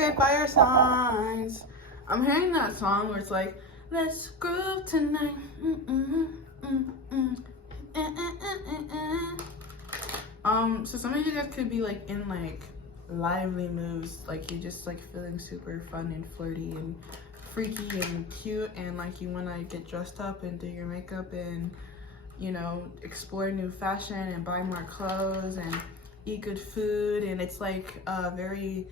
Okay, fire signs. I'm hearing that song where it's like, let's groove tonight. So some of you guys could be like in like lively moods, like you're just like feeling super fun and flirty and freaky and cute, and like you want to get dressed up and do your makeup and, you know, explore new fashion and buy more clothes and eat good food, and it's like a very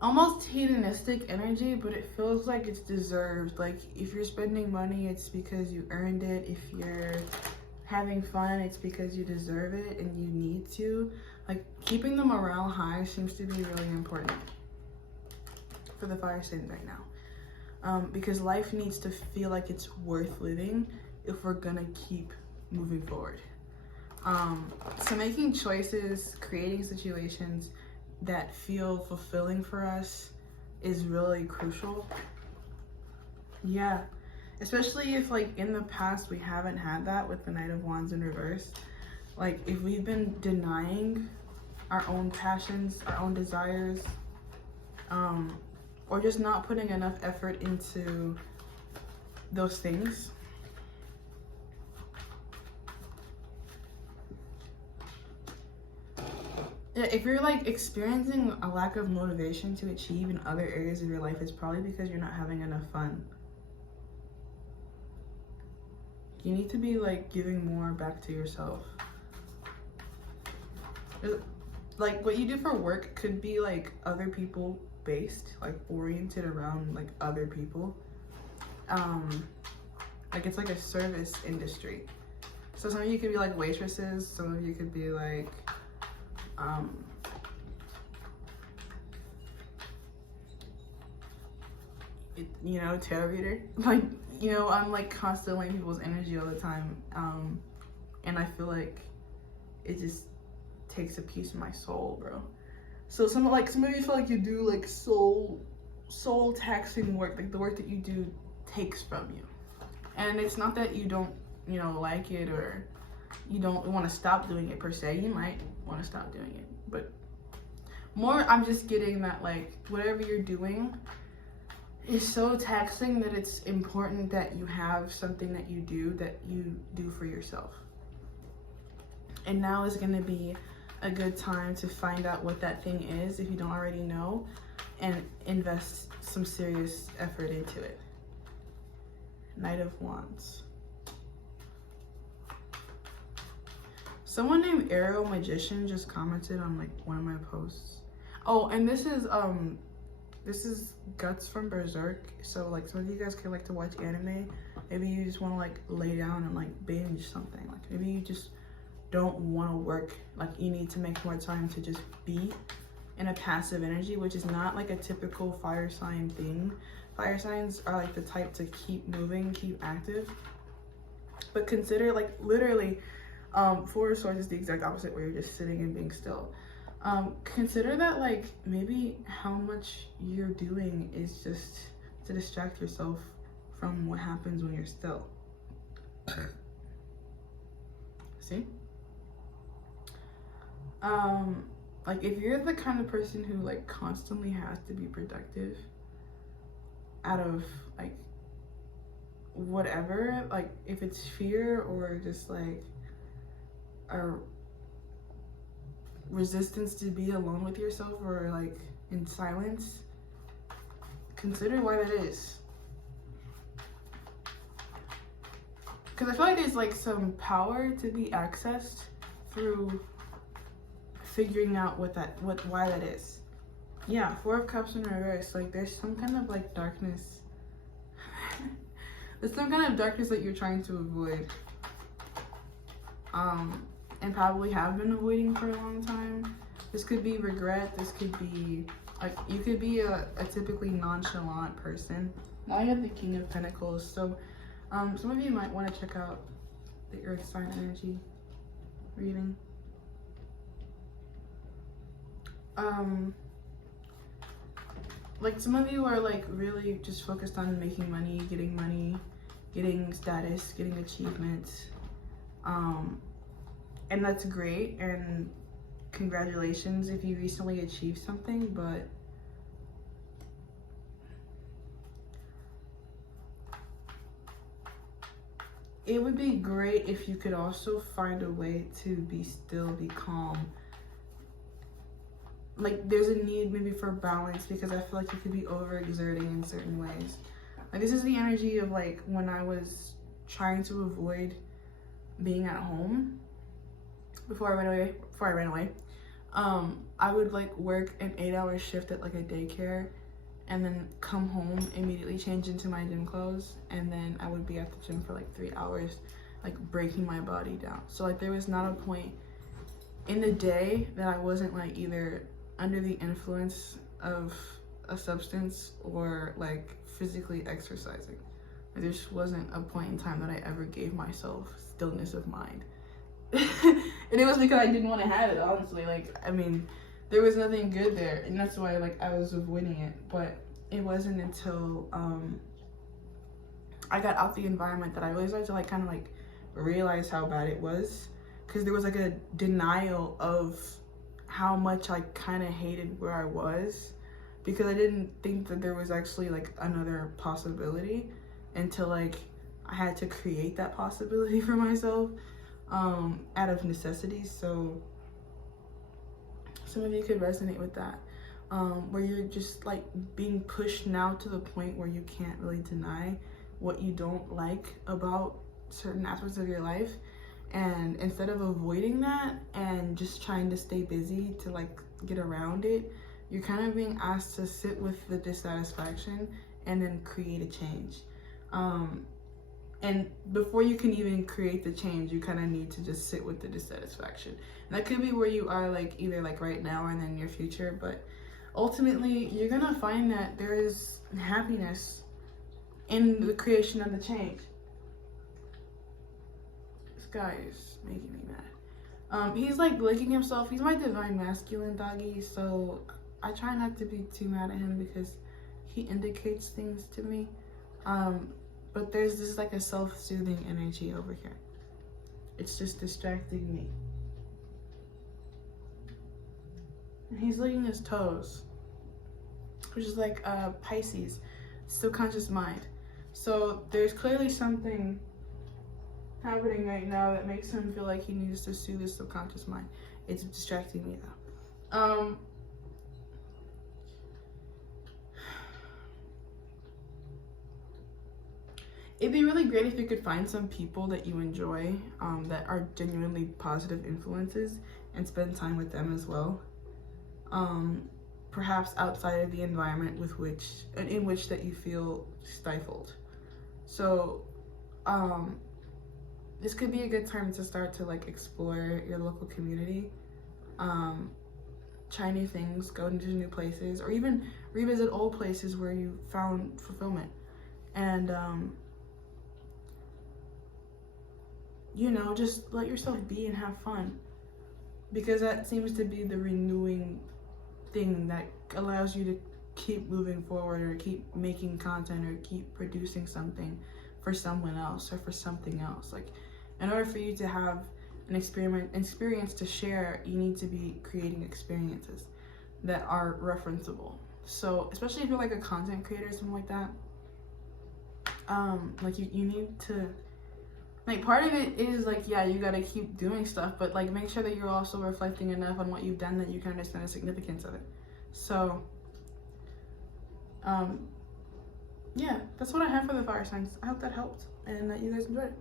almost hedonistic energy, but it feels like it's deserved. Like if you're spending money, it's because you earned it. If you're having fun, it's because you deserve it and you need to. Like keeping the morale high seems to be really important for the fire signs right now, because life needs to feel like it's worth living if we're gonna keep moving forward. So making choices, creating situations that feel fulfilling for us is really crucial. Yeah, especially if like in the past we haven't had that with the Knight of Wands in reverse. Like if we've been denying our own passions, our own desires, or just not putting enough effort into those things. Yeah, if you're like experiencing a lack of motivation to achieve in other areas of your life, it's probably because you're not having enough fun. You need to be like giving more back to yourself. Like what you do for work could be like other people based, like oriented around like other people. Like it's like a service industry. So some of you could be like waitresses, some of you could be like you know, tarot reader. Like, you know, I'm like constantly in people's energy all the time, and I feel like it just takes a piece of my soul, bro. So some of you feel like you do like soul taxing work, like the work that you do takes from you, and it's not that you don't, you know, like it or you don't want to stop doing it per se. You might want to stop doing it, but more I'm just getting that like whatever you're doing is so taxing that it's important that you have something that you do for yourself. And now is going to be a good time to find out what that thing is if you don't already know, and invest some serious effort into it. Knight of Wands. Someone named Arrow Magician just commented on like one of my posts. Oh, and this is Guts from Berserk. So like some of you guys could like to watch anime. Maybe you just want to like lay down and like binge something. Like maybe you just don't want to work. Like you need to make more time to just be in a passive energy, which is not like a typical fire sign thing. Fire signs are like the type to keep moving, keep active. But consider like literally, Four of Swords is the exact opposite, where you're just sitting and being still. Consider that like maybe how much you're doing is just to distract yourself from what happens when you're still. See? Like if you're the kind of person who like constantly has to be productive out of like whatever, like if it's fear or just like a resistance to be alone with yourself or like in silence, consider why that is. Because I feel like there's like some power to be accessed through figuring out why that is. Yeah, Four of Cups in reverse, like there's some kind of like darkness. There's some kind of darkness that you're trying to avoid. And probably have been avoiding for a long time. This could be regret, this could be like, you could be a typically nonchalant person. Now you have the King of Pentacles, so some of you might want to check out the Earth sign energy reading. Like some of you are like really just focused on making money, getting status, getting achievements, and that's great, and congratulations if you recently achieved something, but it would be great if you could also find a way to be still, be calm. Like, there's a need maybe for balance, because I feel like you could be overexerting in certain ways. Like, this is the energy of like when I was trying to avoid being at home before I ran away. I would like work an 8-hour shift at like a daycare, and then come home, immediately change into my gym clothes, and then I would be at the gym for like 3 hours, like breaking my body down. So like there was not a point in the day that I wasn't like either under the influence of a substance or like physically exercising. Like, there just wasn't a point in time that I ever gave myself stillness of mind. And it was because I didn't want to have it, honestly. Like, I mean, there was nothing good there, and that's why like I was avoiding it. But it wasn't until I got out the environment that I really started to like kind of like realize how bad it was, because there was like a denial of how much I kind of hated where I was, because I didn't think that there was actually like another possibility until like I had to create that possibility for myself out of necessity. So some of you could resonate with that, where you're just like being pushed now to the point where you can't really deny what you don't like about certain aspects of your life. And instead of avoiding that and just trying to stay busy to like get around it, you're kind of being asked to sit with the dissatisfaction and then create a change. And before you can even create the change, you kind of need to just sit with the dissatisfaction. And that could be where you are, like either like right now or in the near future, but ultimately you're gonna find that there is happiness in the creation of the change. This guy is making me mad. He's like licking himself. He's my divine masculine doggy, so I try not to be too mad at him because he indicates things to me. But there's this like a self-soothing energy over here. It's just distracting me. And he's licking his toes, which is like Pisces, subconscious mind. So there's clearly something happening right now that makes him feel like he needs to soothe his subconscious mind. It's distracting me though. It'd be really great if you could find some people that you enjoy, that are genuinely positive influences, and spend time with them as well. Perhaps outside of the environment in which that you feel stifled. So this could be a good time to start to like explore your local community, try new things, go into new places, or even revisit old places where you found fulfillment. And you know, just let yourself be and have fun, because that seems to be the renewing thing that allows you to keep moving forward, or keep making content, or keep producing something for someone else or for something else. Like, in order for you to have an experience to share, you need to be creating experiences that are referenceable. So especially if you're like a content creator or something like that, like you need to, like, part of it is like, yeah, you gotta keep doing stuff, but like make sure that you're also reflecting enough on what you've done that you can understand the significance of it. So yeah, that's what I have for the fire signs. I hope that helped and that you guys enjoyed it.